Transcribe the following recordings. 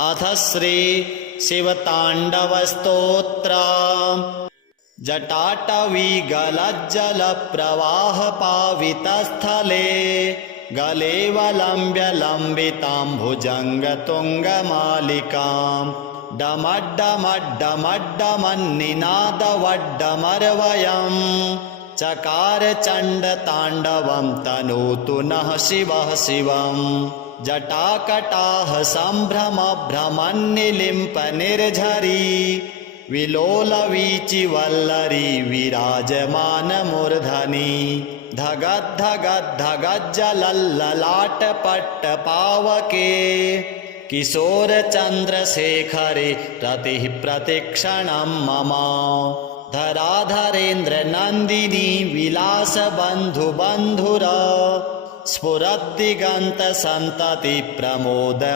अथ श्री शिवताण्डवस्तोत्र। जटाटवीगलज्जलप्रवाहपावितस्थले गलेवलम्ब्य लम्बितां भुजङ्गतुङ्गमालिकां डमड्डमड्डमड्डमन्निनादवड्डमर्वयं चकार चण्डताण्डवं तनोतु नः शिवः शिवम्। जटाकटाह सम्भ्रमभ्रमन्निलिम्पनिर्झरी विलोलवीचिवल्लरी विराजमानमूर्धनि धगद्धगद्धगज्जलल्ललाटपट्टपावके किशोरचन्द्रशेखरे रतिः प्रतिक्षणं मम धराधरेन्द्रनन्दिनी विलासबन्धुबन्धुर स्फुरद्दिगन्तसन्तति प्रमोदमानमानसे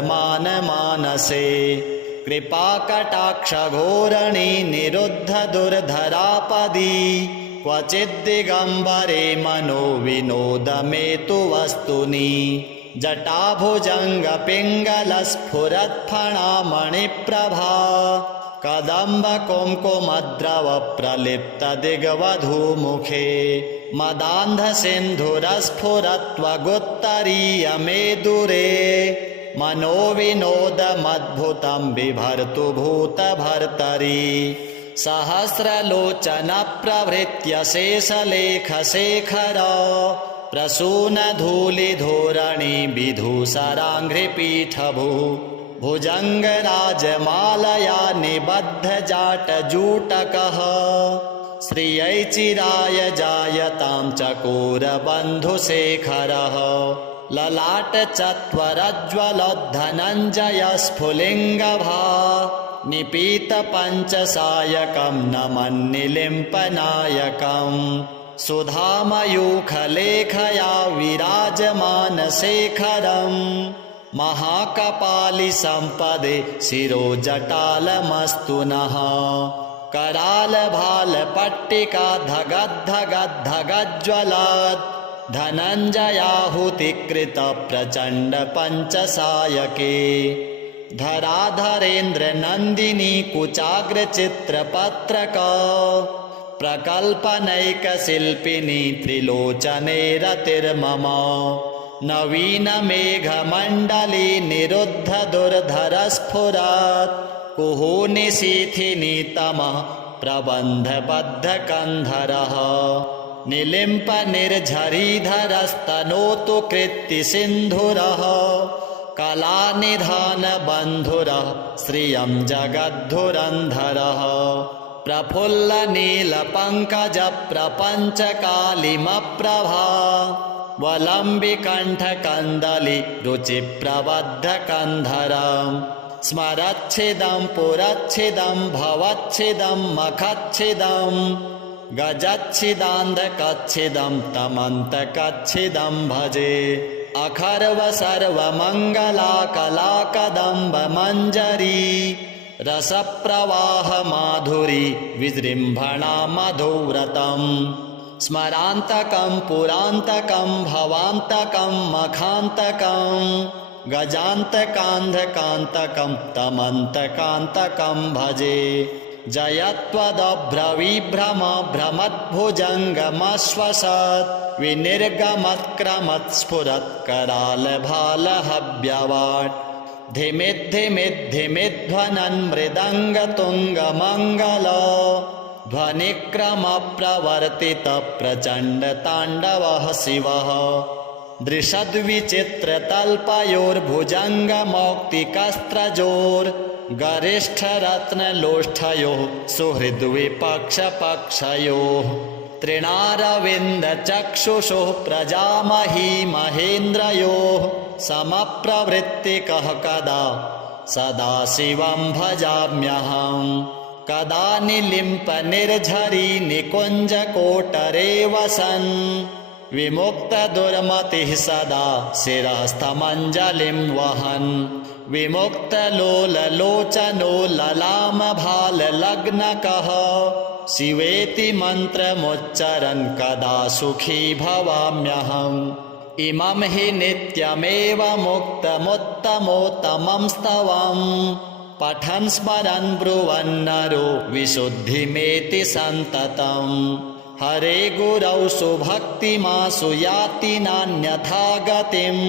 कृपाकटाक्षघोरणी निरुद्धदुर्धरापदी क्वचिद्दिगम्बरे मनो विनोदमेतु वस्तुनि जटाभुजङ्गपिङ्गलस्फुरत्फणामणिप्रभा कदम्बकुङ्कुमद्रवप्रलिप्तदिग्वधूमुखे मदान्धसिन्धुरस्फुरत्वगुत्तरीयमेदुरे मनोविनोदमद्भुतं बिभर्तु भूतभर्तरि सहस्रलोचनप्रभृत्य शेषलेखशेखर प्रसूनधूलिधोरणि विधूसराङ्घ्रिपीठभू भुजङ्गराजमालया निबद्धजाटजूटकः श्रियै चिराय जायतां चकोरबन्धुशेखरः ललाटचत्वरज्ज्वलद्धनञ्जयस्फुलिङ्गभा निपीतपञ्चसायकं नमन्निलिम्पनायकम् सुधामयूखलेखया विराजमानशेखरम् महाकपालिसम्पदे शिरोजटालमस्तु नः करालभालपट्टिका धगद्धगद्धगज्ज्वलत् धनञ्जयाहुतिकृतप्रचण्डपञ्चसायके धराधरेन्द्रनन्दिनी कुचाग्रचित्रपत्रक प्रकल्पनैकशिल्पिनी त्रिलोचने रतिर्मम नवीनमेघमण्डली निरुद्धदुर्धरस्फुरत् कुहूनिशीथिनी तमः प्रबन्धबद्धकन्धरः निलिम्पनिर्झरीधरस्तनोतु कृत्तिसिन्धुरः कलानिधानबन्धुरः श्रियं जगद्धुरन्धरः प्रफुल्लनीलपङ्कजप्रपञ्चकालिमप्रभा वलम्बिकण्ठकन्दली रुचिप्रबद्धकन्धरम् स्मरच्छिदं पुरच्छिदं भवच्छिदं मखच्छिदं गजच्छिदान्धकच्छिदं तमन्तकच्छिदं भजे अखर्व सर्वमङ्गलाकलाकदम्बमञ्जरी रसप्रवाहमाधुरी विजृम्भणा मधुव्रतम् स्मरान्तकं पुरान्तकं भवान्तकं मखान्तकं गजान्तकान्धकान्तकं तमन्तकान्तकं भजे जयत्वदभ्रविभ्रमभ्रमद्भुजङ्गमश्वसत् विनिर्गमत्क्रमत्स्फुरत्करालभालहव्यवाट् धिमिद्धिमिद्धिमिध्वनन् मृदङ्गतुङ्गमङ्गल ध्वनिक्रमप्रवर्तितप्रचण्डताण्डवः शिवः दृशद्विचित्रतल्पयोर्भुजङ्गमौक्तिकस्त्रजोर्गरिष्ठरत्नलोष्ठयोः सुहृद्विपक्षपक्षयोः तृणारविन्दचक्षुषोः प्रजामही महेन्द्रयोः समप्रवृत्तिकः कदा सदा शिवं भजाम्यहम् कदा निलिम्पनिर्झरी निकुञ्जकोटरे वसन् विमुक्तदुर्मतिः सदा शिरस्थमञ्जलिं वहन् विमुक्तलोललोचनो ललामभाललग्नकः शिवेति मन्त्रमुच्चरन् कदा सुखी भवाम्यहम् इमं हि नित्यमेव मुक्तमुत्तमोत्तमं स्तवम् पठन् स्मरन् ब्रुवन्नरो विशुद्धिमेति सन्ततम् हरे गुरौ सुभक्तिमासु याति नान्यथा गतिम्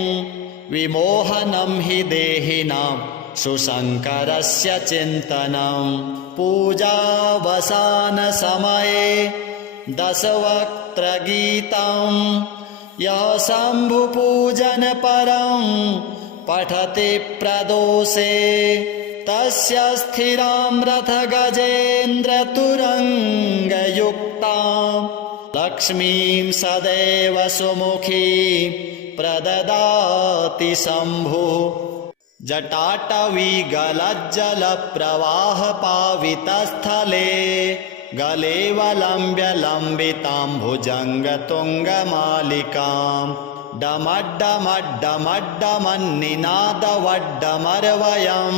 विमोहनं हि देहिनां सुशङ्करस्य चिन्तनं पूजावसानसमये दशवक्त्रगीतं यः शम्भुपूजनपरं पठति प्रदोषे तस्य स्थिरां रथगजेन्द्रतुरङ्गयुक्तां लक्ष्मीं सदैव सुमुखी प्रददाति शम्भुः जटाटवीगलज्जलप्रवाहपावितस्थले गलेवलम्ब्य लम्बितां भुजङ्गतुङ्गमालिकां डमड्डमड्डमड्डमन्निनादवड्डमर्वयं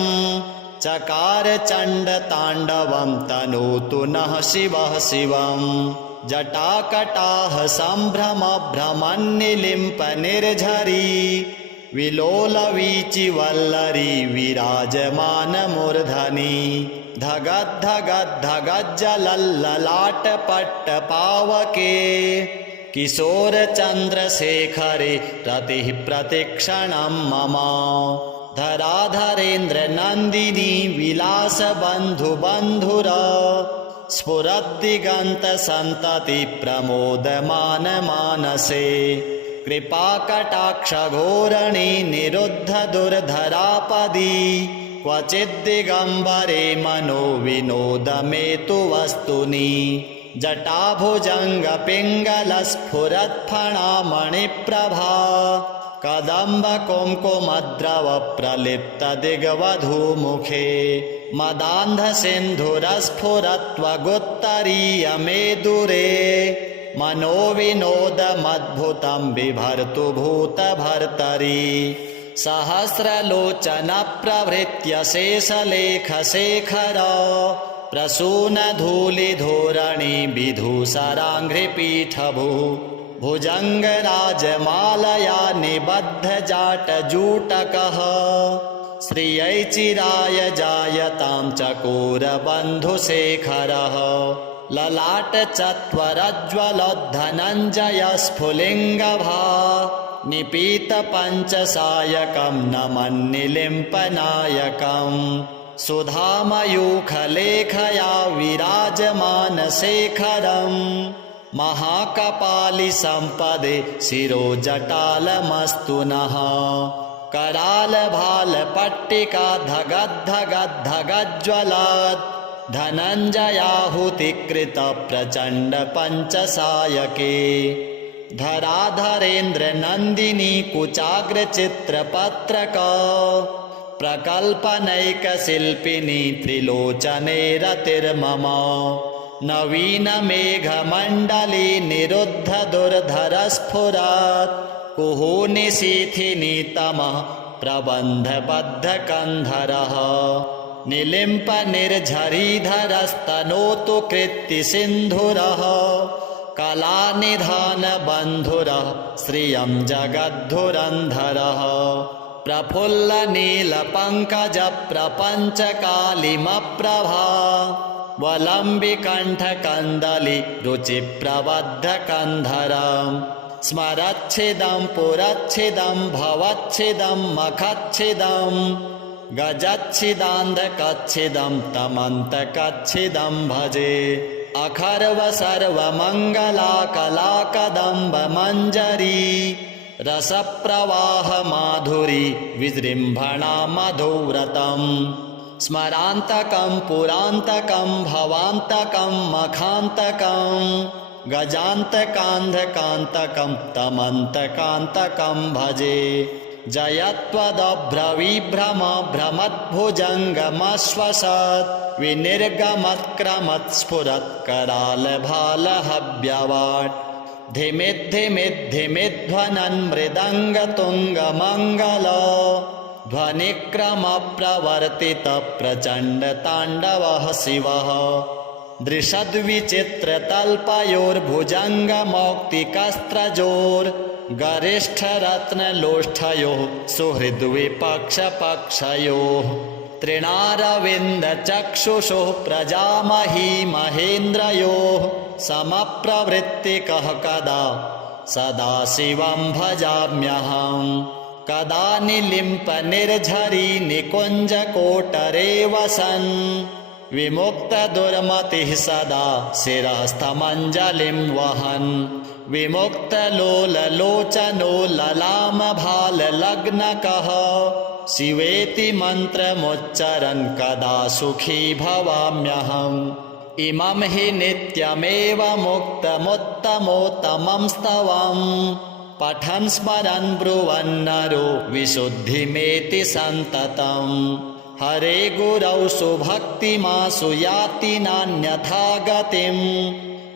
चकार चण्डताण्डवं तनोतु नः शिवः शिवं जटाकटाह सम्भ्रमभ्रमन्निलिम्प निर्झरी विलोलवीचिवल्लरी विराजमानमूर्धनि धगद्धगद्धगज्जलल्ललाटपट्टपावके किशोरचन्द्रशेखरे रतिः प्रतिक्षणं मम धराधरेन्द्रनन्दिनी विलासबन्धुबन्धुर स्फुरद्दिगन्तसन्तति प्रमोदमानमानसे कृपाकटाक्षघोरणी निरुद्धदुर्धरापदी क्वचिद्दिगम्बरे मनो विनोदमेतु वस्तुनि जटाभुजङ्गपिङ्गलस्फुरत्फणामणिप्रभा कदम्बकुङ्कुमद्रवप्रलिप्तदिग्वधूमुखे मदान्धसिन्धुरस्फुरत्वगुत्तरीयमेदुरे मनोविनोदमद्भुतं बिभर्तु भूतभर्तरि सहस्रलोचनप्रभृत्य शेषलेखशेखर प्रसूनधूलिधोरणि विधूसराङ्घ्रिपीठभू भुजङ्गराजमालया निबद्धजाटजूटकः श्रियै चिराय जायतां चकोरबन्धुशेखरः ललाटचत्वरज्ज्वलोद्धनञ्जयस्फुलिङ्गभा निपीतपञ्चसायकं नमन्निलिम्पनायकं सुधामयूखलेखया विराजमानशेखरं महाकपालिसम्पदे शिरोजटालमस्तु नः करालभालपट्टिका धगद्धगद्धगज्ज्वलात् धनञ्जयाहुतिकृत प्रचण्ड पञ्चसायके धराधरेन्द्रनन्दिनी कुचाग्रचित्रपत्रक प्रकल्पनैकशिल्पिनी त्रिलोचने रतिर्मम नवीनमेघमण्डली निरुद्धदुर्धरस्फुरत् कुहूनिशीथिनीतमः प्रबन्धबद्धकन्धरः निलिम्पनिर्झरीधरस्तनोतु कृत्तिसिन्धुरः कलानिधानबन्धुरः श्रियं जगद्धुरन्धरः प्रफुल्लनीलपङ्कजप्रपञ्चकालिमप्रभा वलम्बिकण्ठकन्दली रुचिप्रबद्धकन्धरम् स्मरच्छिदं पुरच्छिदं भवच्छिदं मखच्छिदं गजच्छिदान्धकच्छिदं तमन्तकच्छिदं भजे अखर्व सर्वमङ्गलाकलाकदम्बमञ्जरी रसप्रवाहमाधुरी विजृम्भणा मधुव्रतं स्मरान्तकं पुरान्तकं भवान्तकं मखान्तकं गजान्तकान्धकान्तकं तमन्तकान्तकं भजे जयत्वदभ्रविभ्रम भ्रमद्भुजङ्गमश्वसत् विनिर्गमत्क्रमत्स्फुरत्करालभालहव्यवाट् धिमिद्धिमिद्धिमिध्वनन् मृदङ्गतुङ्गमङ्गल ध्वनिक्रमप्रवर्तितप्रचण्डताण्डवः शिवः दृशद्विचित्रतल्पयोर्भुजङ्गमौक्तिकस्त्रजोर् गरिष्ठरत्नलोष्ठयोः सुहृद्विपक्षपक्षयोः तृणारविन्दचक्षुषोः प्रजामही महेन्द्रयोः समप्रवृत्तिकः कदा सदाशिवं भजाम्यहम् कदा निलिम्पनिर्झरी निकुञ्जकोटरे वसन् विमुक्तदुर्मतिः सदा शिरस्थमञ्जलिं वहन् विमुक्तलोललोचनो ललामभाललग्नकः शिवेति मन्त्रमुच्चरन् कदा सुखी भवाम्यहम् इमं हि नित्यमेव मुक्तमुत्तमोत्तमं स्तवम् पठन् स्मरन् ब्रुवन्नरो विशुद्धिमेति सन्ततम् हरे गुरौ सुभक्तिमासु याति नान्यथा गतिम्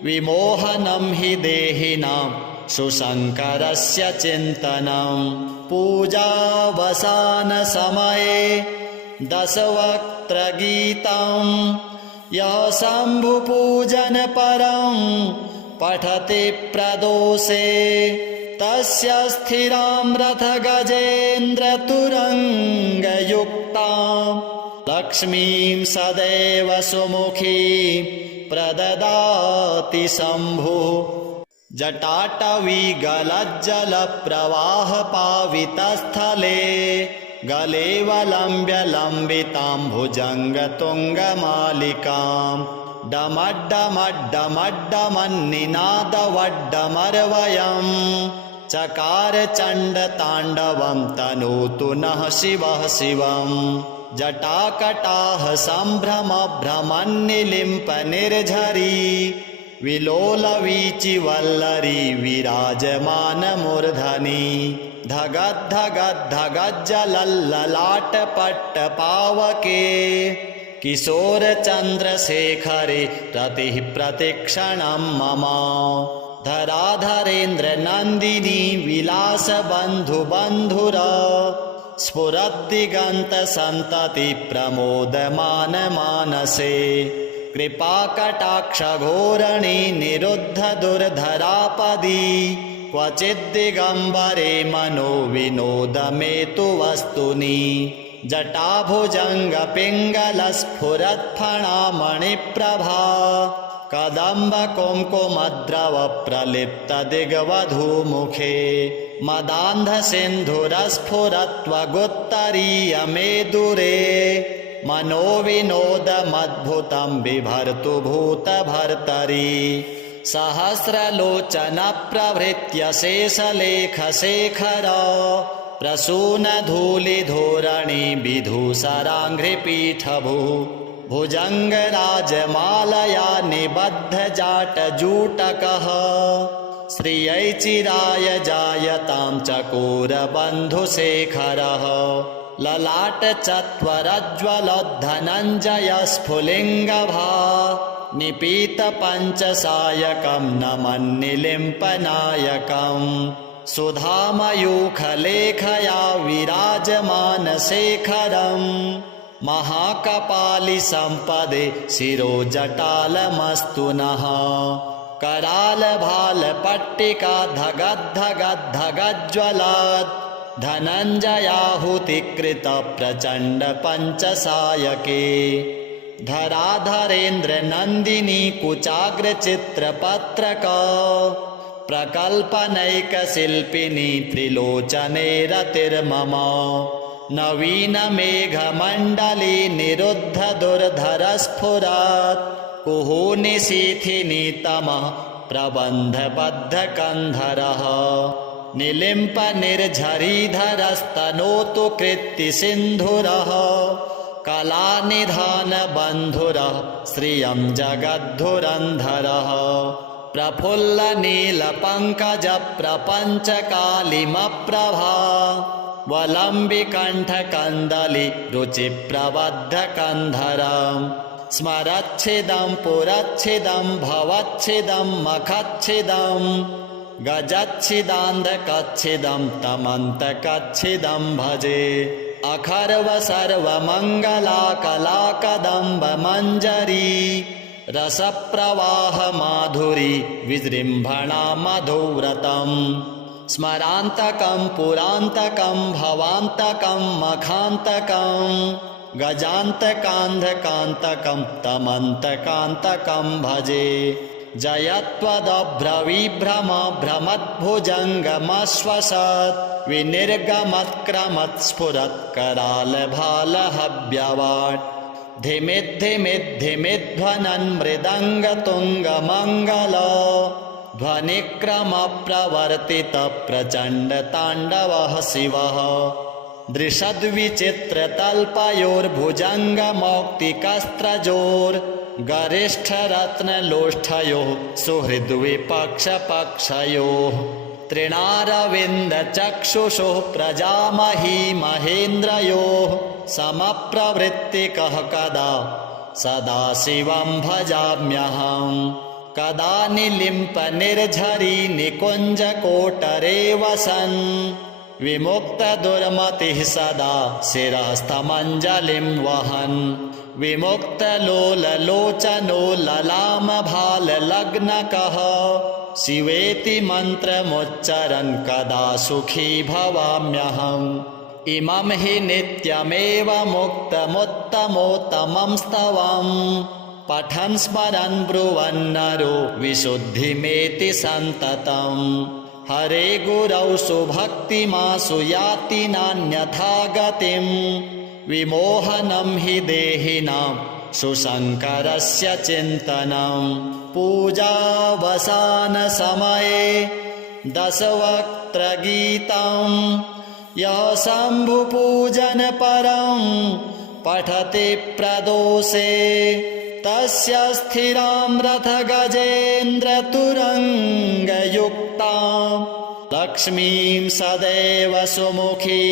विमोहनं हि देहिनां सुशङ्करस्य चिन्तनम् पूजावसानसमये दशवक्त्रगीतम् यः शम्भुपूजनपरं पठति प्रदोषे तस्य स्थिरां रथगजेन्द्रतुरङ्गयुक्तां लक्ष्मीं सदैव सुमुखीं प्रददाति शम्भुः जटाटवीगलज्जलप्रवाहपावितस्थले गलेवलम्ब्य लम्बितां भुजङ्गतुङ्गमालिकां डमड्डमड्डमड्डमन्निनादवड्डमर्वयम् चकार चण्डताण्डवं तनोतु नः शिवः शिवम् जटाकटाः सम्भ्रमभ्रमन्निलिम्पनिर्झरी विलोलवीचिवल्लरी विराजमानमूर्धनि धगद्धगद्धगज्जलल्ललाटपट्टपावके किशोरचन्द्रशेखरे रतिः प्रतिक्षणं मम धराधरेन्द्रनन्दिनी विलासबन्धुबन्धुर स्फुरद्दिगन्तसन्तति प्रमोदमानमानसे कृपाकटाक्षघोरणी निरुद्धदुर्धरापदी क्वचिद्दिगम्बरे मनो विनोदमेतु वस्तुनि जटाभुजङ्गपिङ्गलस्फुरत्फणामणिप्रभा कदम्बकुङ्कुमद्रवप्रलिप्तदिग्वधूमुखे मदान्धसिन्धुरस्फुरत्वगुत्तरीयमेदुरे मनोविनोदमद्भुतं बिभर्तु भूतभर्तरि सहस्रलोचनप्रभृत्य शेषलेखशेखर प्रसूनधूलिधोरणि विधूसराङ्घ्रिपीठभुः भुजङ्गराजमालया निबद्धजाटजूटकः श्रियै चिराय जायतां चकोरबन्धुशेखरः ललाटचत्वरज्ज्वलद्धनञ्जयस्फुलिङ्गभा निपीतपञ्चसायकं नमन्निलिम्पनायकम् सुधामयूखलेखया विराजमानशेखरम् महाकपालिसम्पदे शिरोजटालमस्तु नः करालभालपट्टिका धगद्धगद्धगज्ज्वलात् धनञ्जयाहुतिकृतप्रचण्डपञ्चसायके धराधरेन्द्रनन्दिनी कुचाग्रचित्रपत्रक प्रकल्पनैकशिल्पिनी त्रिलोचने रतिर्मम नवीनमेघमण्डली निरुद्धदुर्धरस्फुरत् कुहूनिशीथिनी तमः प्रबन्धबद्धकन्धरः निलिम्पनिर्झरीधरस्तनोतु कृत्तिसिन्धुरः कलानिधानबन्धुरः श्रियं जगद्धुरन्धरः प्रफुल्लनीलपङ्कजप्रपञ्चकालिमप्रभा वलम्बिकण्ठकन्दली रुचिप्रबद्धकन्धरम् स्मरच्छिदं पुरच्छिदं भवच्छिदं मखच्छिदं गजच्छिदान्धकच्छिदं तमन्तकच्छिदं भजे अखर्वसर्वमङ्गलाकलाकदम्बमञ्जरी रसप्रवाहमाधुरी विजृम्भणा मधुव्रतम् स्मरान्तकं पुरान्तकं भवान्तकं मखान्तकं गजान्तकान्धकान्तकं तमन्तकान्तकं भजे जयत्वदभ्रविभ्रमभ्रमद्भुजङ्गमश्वसत् विनिर्गमत्क्रमत्स्फुरत्करालभालहव्यवाट् धिमिद्धिमिद्धिमिध्वनन् मृदङ्गतुङ्गमङ्गल ध्वनिक्रमप्रवर्तितप्रचण्डताण्डवः शिवः दृशद्विचित्रतल्पयोर्भुजङ्गमौक्तिकस्त्रजोर्गरिष्ठरत्नलोष्ठयोः सुहृद्विपक्षपक्षयोः तृणारविन्दचक्षुषोः प्रजामही महेन्द्रयोः समप्रवृत्तिकः कदा सदाशिवं भजाम्यहम् कदा निलिम्पनिर्झरी निकुञ्जकोटरे वसन् विमुक्तदुर्मतिः सदा शिरस्थमञ्जलिं वहन् विमुक्तलोललोचनो ललामभाललग्नकः शिवेति मन्त्रमुच्चरन् कदा सुखी भवाम्यहम् इमं हि नित्यमेव मुक्तमुत्तमोत्तमं स्तवम् पठन् स्मरन् ब्रुवन्नरो विशुद्धिमेति सन्ततम् हरे गुरौ सुभक्तिमासु याति नान्यथा गतिं विमोहनं हि देहिनां सुशङ्करस्य चिन्तनं पूजावसानसमये दशवक्त्रगीतं यः शम्भुपूजनपरं पठति प्रदोषे तस्य स्थिरां रथगजेन्द्रतुरङ्गयुक्तां लक्ष्मीं सदैव सुमुखी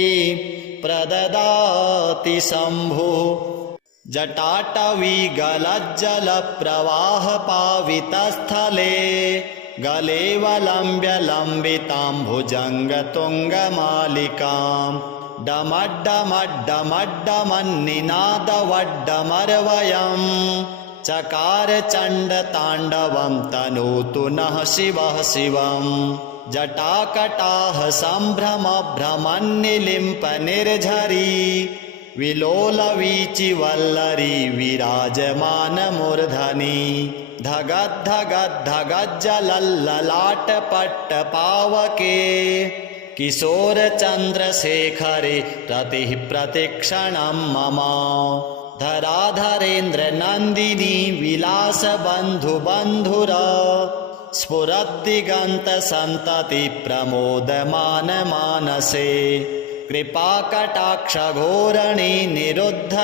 प्रददाति शम्भुः जटाटवीगलज्जलप्रवाहपावितस्थले गलेवलम्ब्य लम्बितां भुजङ्गतुङ्गमालिकां डमड्डमड्डमड्डमन्निनादवड्डमर्वयं चकार चण्डताण्डवं तनोतु नः शिवः शिवं जटाकटाह सम्भ्रमभ्रमन्निलिम्पनिर्झरी विलोलवीचिवल्लरी विराजमानमूर्धनि धगद्धगद्धगज्जलल्ललाटपट्टपावके किशोरचन्द्रशेखरे रतिः प्रतिक्षणं मम धराधरेन्द्रनन्दिनी विलासबन्धुबन्धुर स्फुरद्दिगन्तसन्तति प्रमोदमानमानसे कृपाकटाक्षघोरणी निरुद्धदुर्धरापदी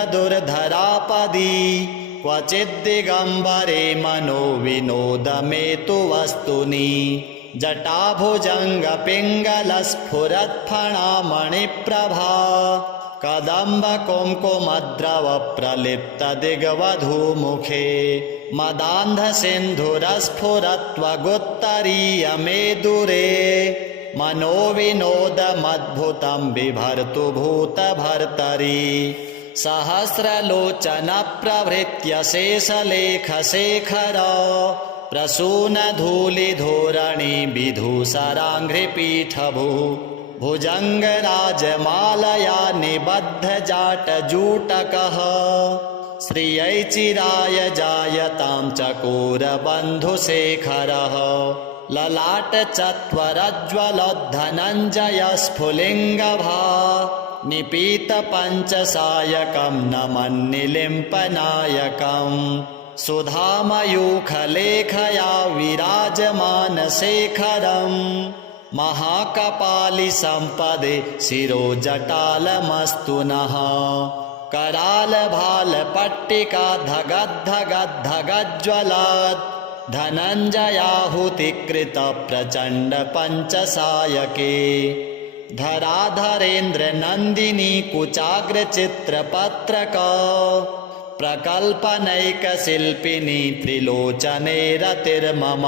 क्वचिद्दिगम्बरे मनो विनोदमेतु वस्तुनि जटाभुजङ्गपिङ्गलस्फुरत्फणामणिप्रभा कदम्बकुङ्कुमद्रवप्रलिप्तदिग्वधूमुखे मदान्धसिन्धुरस्फुरत्वगुत्तरीयमेदुरे मनोविनोदमद्भुतं बिभर्तु भूतभर्तरि सहस्रलोचनप्रभृत्य शेषलेखशेखर प्रसूनधूलिधोरणि विधूसराङ्घ्रिपीठभुः भुजङ्गराजमालया निबद्धजाटजूटकः श्रियै चिराय जायतां चकोरबन्धुशेखरः ललाटचत्वरज्ज्वलद्धनञ्जयस्फुलिङ्गभा निपीतपञ्चसायकं नमन्निलिम्पनायकम् सुधामयूखलेखया विराजमानशेखरम् महाकपालिसम्पदे शिरोजटालमस्तु नः करालभालपट्टिका धगद्धगद्धगज्ज्वलत् धनञ्जयाहुतिकृतप्रचण्डपञ्चसायके धराधरेन्द्रनन्दिनी कुचाग्रचित्रपत्रक प्रकल्पनैकशिल्पिनी त्रिलोचने रतिर्मम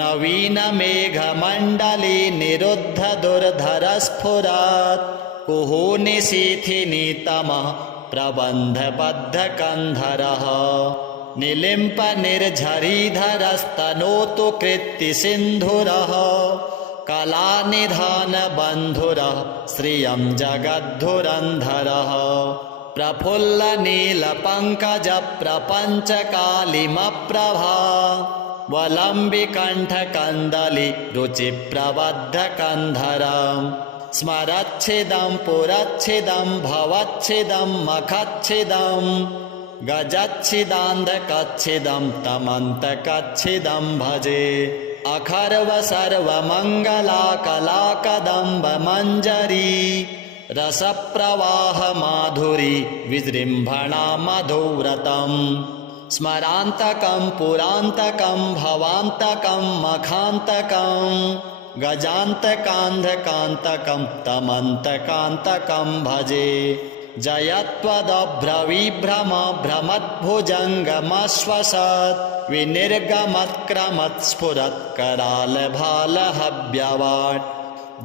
नवीनमेघमण्डली निरुद्धदुर्धरस्फुरत् कुहूनिशीथिनी तमः प्रबन्धबद्धकन्धरः निलिम्पनिर्झरीधरस्तनोतु कृत्तिसिन्धुरः कलानिधानबन्धुरः श्रियं जगद्धुरन्धरः प्रफुल्लनीलपङ्कजप्रपञ्चकालिमप्रभा वलम्बिकण्ठकन्दली रुचिप्रबद्धकन्धरम् स्मरच्छिदं पुरच्छिदं भवच्छिदं मखच्छिदं गजच्छिदान्धकच्छिदं तमन्तकच्छिदं भजे अखर्व सर्वमङ्गलाकलाकदम्बमञ्जरी रसप्रवाह माधुरी विजृम्भणा मधुव्रतम् स्मरान्तकं पुरान्तकं भवान्तकं मखान्तकं गजान्तकान्धकान्तकं तमन्तकान्तकं भजे जयत्वदभ्रविभ्रमभ्रमद्भुजङ्गमश्वसत् विनिर्गमत्क्रमत्स्फुरत्करालभालहव्यवाट्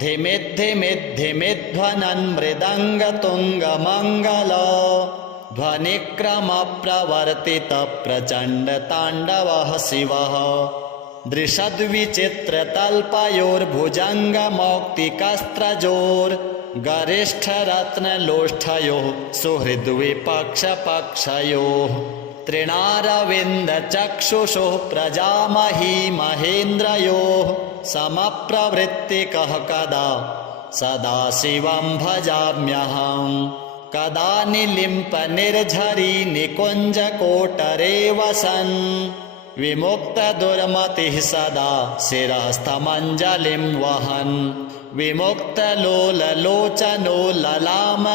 धिमिद्धिमिद्धिमिध्वनन् मृदङ्गतुङ्गमङ्गल ध्वनिक्रमप्रवर्तितप्रचण्डताण्डवः शिवः दृशद्विचित्रतल्पयोर्भुजङ्गमौक्तिकस्त्रजोर्गरिष्ठरत्नलोष्ठयोः सुहृद्विपक्षपक्षयोः तृणारविन्दचक्षुषोः प्रजामही महेन्द्रयोः समप्रवृत्तिकः कदा सदाशिवं भजाम्यहम् कदा निलिम्पनिर्झरी निकुञ्जकोटरे वसन् विमुक्तदुर्मतिः सदा शिरस्थमञ्जलिं वहन् विमुक्तलोललोचनो ललामभाललग्नकः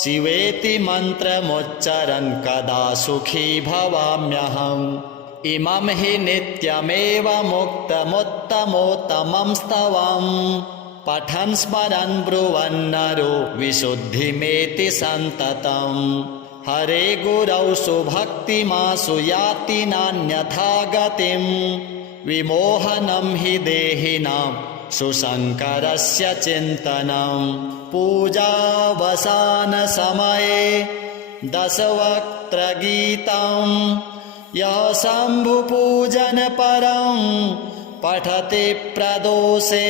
शिवेति मन्त्रमुच्चरन् कदा सुखी भवाम्यहम् इमं हि नित्यमेव मुक्तमुत्तमोत्तमं स्तवम् पठन् स्मरन् ब्रुवन्नरो विशुद्धिमेति सन्ततम् हरे गुरौ सुभक्तिमासु याति नान्यथा गतिम् विमोहनं हि देहिनां सुशङ्करस्य चिन्तनम् पूजावसानसमये दशवक्त्रगीतम् यः शम्भुपूजनपरं पठति प्रदोषे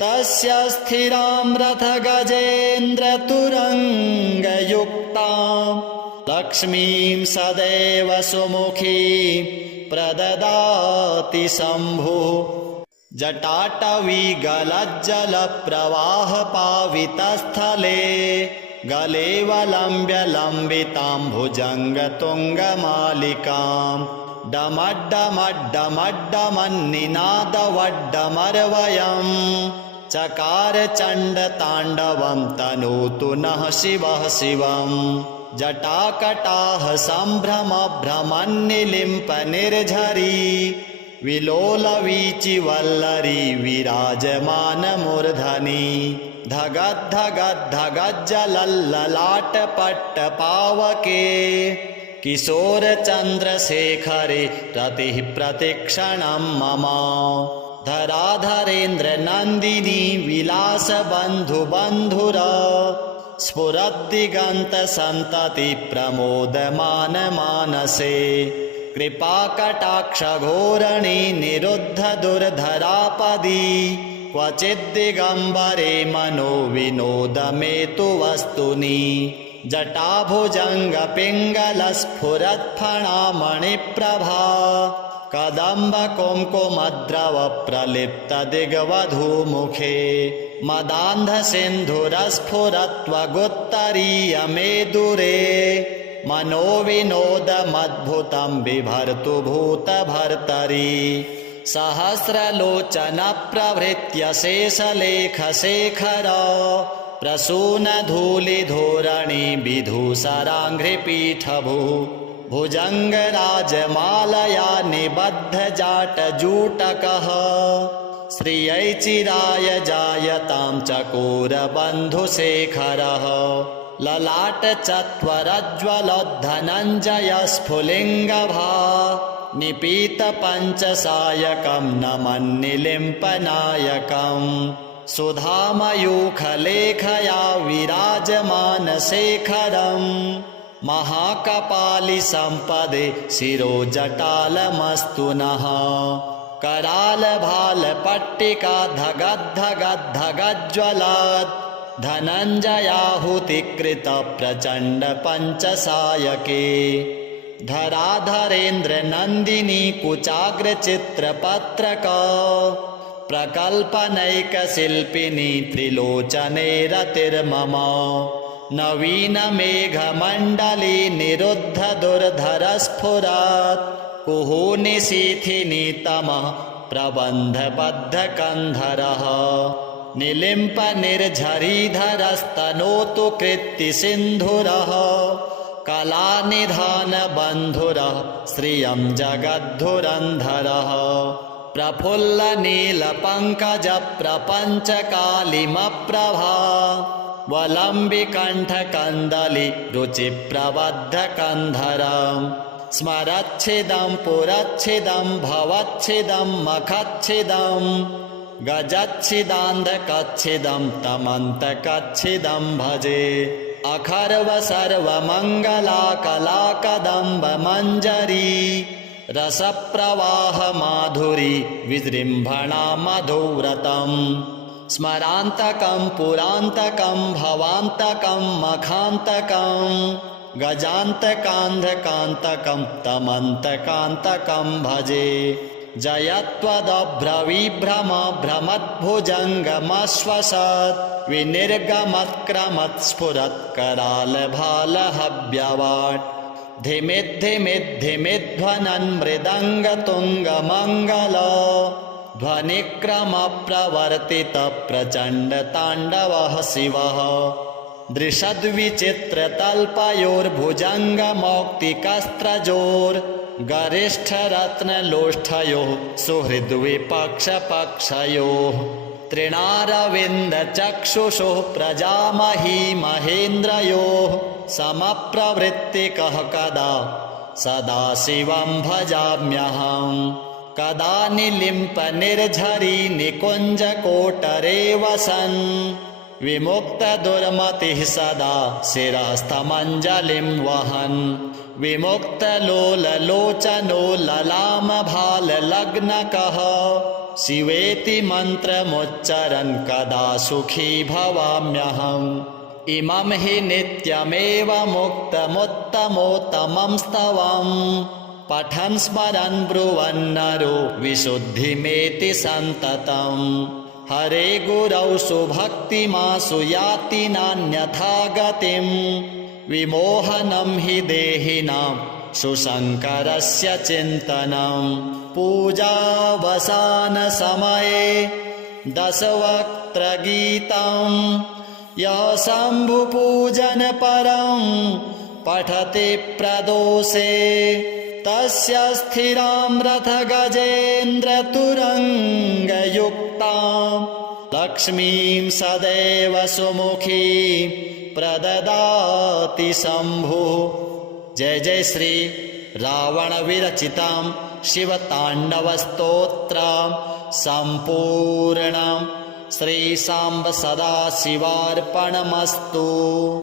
तस्य स्थिरां रथगजेन्द्रतुरङ्गयुक्तां लक्ष्मीं सदैव सुमुखी प्रददाति शम्भुः जटाटवीगलज्जलप्रवाहपावितस्थले गलेवलम्ब्य लम्बितां भुजङ्गतुङ्गमालिकां डमड्डमड्डमड्डमन्निनादवड्डमर्वयम् चकार चण्डताण्डवं तनोतु नः शिवः शिवम् जटाकटाह सम्भ्रमभ्रमन्निलिम्पनिर्झरी विलोलवीचिवल्लरी विराजमानमूर्धनि धगद्धगद्धगज्जलल्ललाटपट्टपावके किशोरचन्द्रशेखरे रतिः प्रतिक्षणं मम धराधरेन्द्रनन्दिनी विलासबन्धुबन्धुर स्फुरद्दिगन्तसन्तति प्रमोदमानमानसे कृपाकटाक्षघोरणी निरुद्धदुर्धरापदी क्वचिद्दिगम्बरे मनो विनोदमेतु वस्तुनि जटाभुजङ्गपिङ्गलस्फुरत्फणामणिप्रभा कदम्बकुङ्कुमद्रवप्रलिप्तदिग्वधूमुखे मदान्धसिन्धुरस्फुरत्वगुत्तरीयमेदुरे मनोविनोदमद्भुतं बिभर्तु भूतभर्तरि सहस्रलोचनप्रभृत्य शेषलेखशेखर प्रसूनधूलिधोरणि विधूसराङ्घ्रिपीठभुः भुजङ्गराजमालया निबद्धजाटजूटकः श्रियै चिराय जायतां चकोरबन्धुशेखरः ललाटचत्वरज्ज्वलोद्धनञ्जयस्फुलिङ्गभा निपीतपञ्चसायकं नमन्निलिम्पनायकम् सुधामयूखलेखया विराजमानशेखरम् महाकपालिसम्पदे शिरोजटालमस्तु नः करालभालपट्टिका धगद्धगद्धगज्ज्वलात् धनञ्जयाहुतिकृत प्रचण्ड पञ्चसायके धराधरेन्द्र नन्दिनी कुचाग्रचित्रपत्रका प्रकल्पनैकशिल्पिनी त्रिलोचने रतिर्मम नवीनमेघमण्डली निरुद्ध दुर्धरस्फुरत् कुहूनिशीथिनी तमः प्रबन्धबद्धकन्धरः निलिम्पनिर्झरीधरस्तनोतु कृत्तिसिन्धुरः कलानिधानबन्धुरः श्रियं जगद्धुरन्धरः प्रफुल्लनीलपङ्कजप्रपञ्चकालिमप्रभा वलम्बिकण्ठकन्दली रुचिप्रबद्धकन्धरम् स्मरच्छिदं पुरच्छिदं भवच्छिदं मखच्छिदं गजच्छिदान्धकच्छिदं तमन्तकच्छिदं भजे अखर्व सर्वमङ्गला कलाकदम्बमञ्जरी रसप्रवाह माधुरी विजृम्भणा मधुव्रतम् स्मरान्तकं पुरान्तकं भवान्तकं मखान्तकं गजान्तकान्धकान्तकं तमन्तकान्तकं भजे जयत्वदभ्रविभ्रम भ्रमद्भुजङ्गमश्वसत् विनिर्गमत्क्रमत्स्फुरत् करालभालहव्यवाट् धिमिद्धिमिद्धिमिध्वनन् मृदङ्गतुङ्गमङ्गल ध्वनिक्रमप्रवर्तित प्रचण्डताण्डवः शिवः दृशद्विचित्रतल्पयोर्भुजङ्गमौक्तिकस्त्रजोर्गरिष्ठरत्नलोष्ठयोः सुहृद्विपक्षपक्षयोः तृणारविन्दचक्षुषोः प्रजामही महेन्द्रयोः समप्रवृत्तिकः कदा सदाशिवं भजाम्यहम् कदा निलिम्पनिर्झरी निकुञ्जकोटरे वसन् विमुक्तदुर्मतिः सदा शिरस्थमञ्जलिं वहन् विमुक्तलोललोचनो ललामभाललग्नकः शिवेति मन्त्रमुच्चरन् कदा सुखी भवाम्यहम् इमं हि नित्यमेव मुक्तमुत्तमोत्तमं स्तवम् पठन् स्मरन् ब्रुवन्नरो विशुद्धिमेति सन्ततम् हरे गुरौ सुभक्तिमासु याति नान्यथा गतिम् विमोहनं हि देहिनां सुशङ्करस्य चिन्तनम् पूजावसानसमये दशवक्त्रगीतं यः शम्भुपूजनपरं पठति प्रदोषे तस्य स्थिरां रथगजेन्द्रतुरङ्गयुक्तां लक्ष्मीं सदैव सुमुखी प्रददाति शम्भुः। जय जय श्री रावण विरचितां शिवताण्डवस्तोत्रं सम्पूर्णं श्री सांब सदाशिवार्पणमस्तु।